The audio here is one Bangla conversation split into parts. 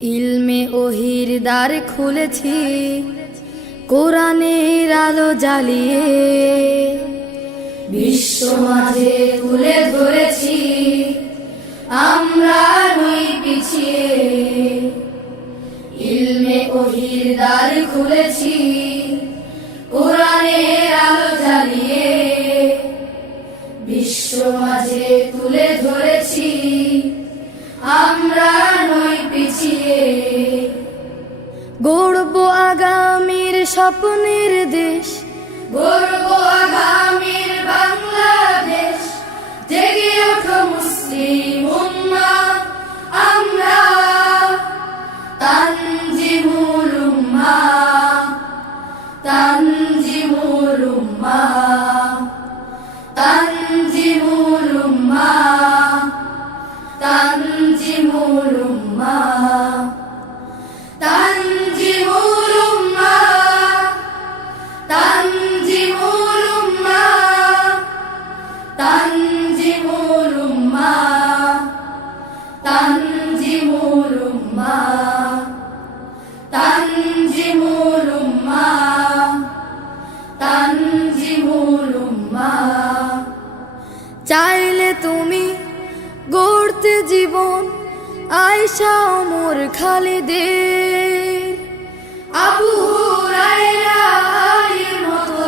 ইলমে ওহির দ্বার খুলেছি, কোরআনের আলো জ্বালিয়ে বিশ্ব মাঝে তুলে ধরেছি, আমরা নই পিছিয়ে। ইলমে ওহির দ্বার খুলেছি, কোরআনের আলো জ্বালিয়ে বিশ্ব মাঝে তুলে ধরেছি, আমরা নই পিছিয়ে। গড়ব আগামীর স্বপ্নের দেশ, গড়ব আগামীর বাংলাদেশ। জেগে ওঠো মুসলিম উম্মাহ, আমরা তানজিমুল উম্মাহ, তানজিমুল উম্মাহ, তানজিমুল উম্মাহ, তানজিমুল উম্মাহ, তানজিমুল উম্মাহ, তানজিমুল উম্মাহ, তানজিমুল উম্মাহ, তানজিমুল উম্মাহ, তানজিমুল উম্মাহ, তানজিমুল উম্মাহ। চাইলে তুমি গড়তে জীবন আয়েশা ওমর খালিদের, আবু হুরায়রা আলীর মতো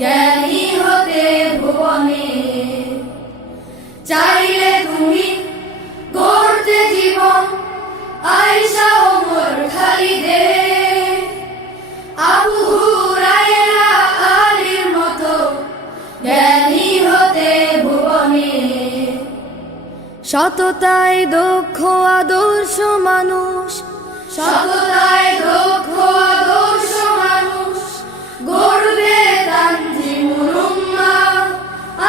জ্ঞানী হতে ভুবনে। চাইলে তুমি গড়তে জীবন আয়েশা ওমর খালিদের, আবু হুরায়রা আলীর মতো জ্ঞানী হতে ভুবনে। সততায় দক্ষ আদর্শ মানুষ, সততায় দক্ষ আদর্শ মানুষ গড়বে তানজিমুল উম্মাহ,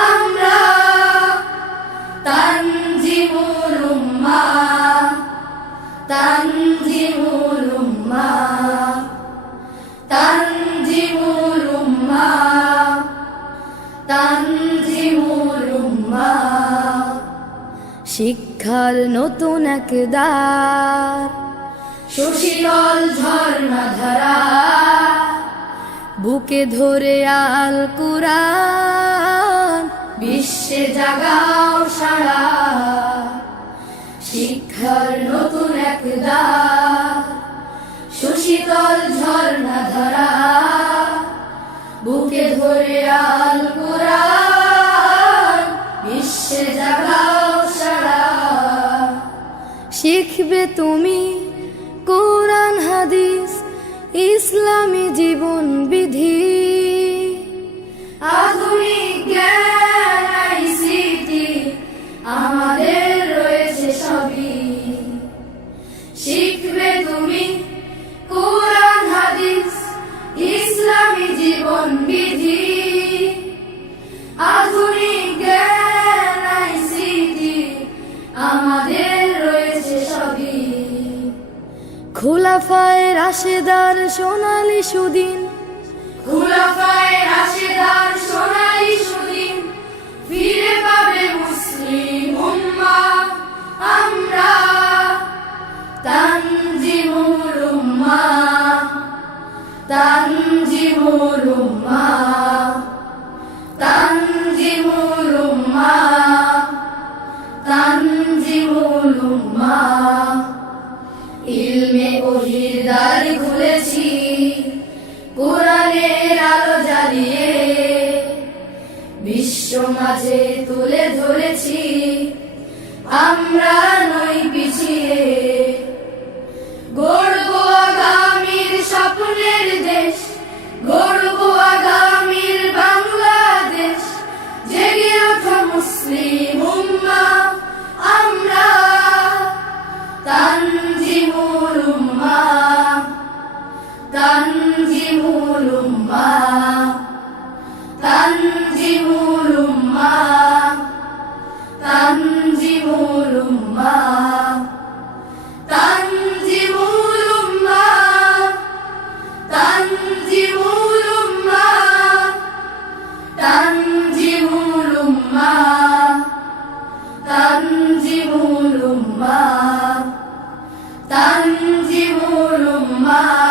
আমরা তানজিমুল উম্মাহ, তানজিমুল উম্মাহ, তানজিমুল উম্মাহ, তানজিমুল উম্মাহ। শিক্ষার নতুন এক দ্বার, সুশীতল ঝর্ণা ধারা, বুকে ধরে আল কুরআন বিশ্বে জাগাও সারা। শিক্ষার নতুন এক দ্বার, সুশীতল ঝর্ণা ধারা, বুকে ধরে আল কুরআন বিশ্বে জাগাও। শিখবে তুমি কোরআন হাদিস, ইসলামী জীবন বিধি, আধুনিক জ্ঞান আইসিটি আমাদের রয়েছে সবই। শিখবে তুমি কোরআন হাদিস, ইসলামী জীবন বিধি, আধুনিক জ্ঞান আইসিটি আমাদের রয়েছে সবই। খুলাফায়ে রাশেদার সোনালী সুদিন, খুলাফায়ে রাশেদার সোনালী সুদিন ফিরে পাবে মুসলিম উম্মাহ, আমরা তানজিমুল উম্মাহ, তানজিমুল উম্মাহ, তানজিমুল উম্মাহ, তানজিমুল উম্মাহ। ইলমে ওহির দ্বার খুলেছি, কোরআনের আলো জ্বালিয়ে বিশ্ব মাঝে তুলে ধরেছি, আমরা নই পিছিয়ে। গড়ব আগামীর স্বপ্নের দেশ, গড়ব আগামীর বাংলাদেশ। জেগে ওঠো মুসলিম উম্মাহ, আমরা তানজিমুল উম্মাহ, তানজিমুল উম্মাহ, তানজিমুল উম্মাহ, তানজিমুল উম্মাহ, তানজিমুল উম্মাহ, তানজিমুল উম্মাহ, তানজিমুল উম্মাহ, তানজিমুল উম্মাহ। أنجبوا الأمة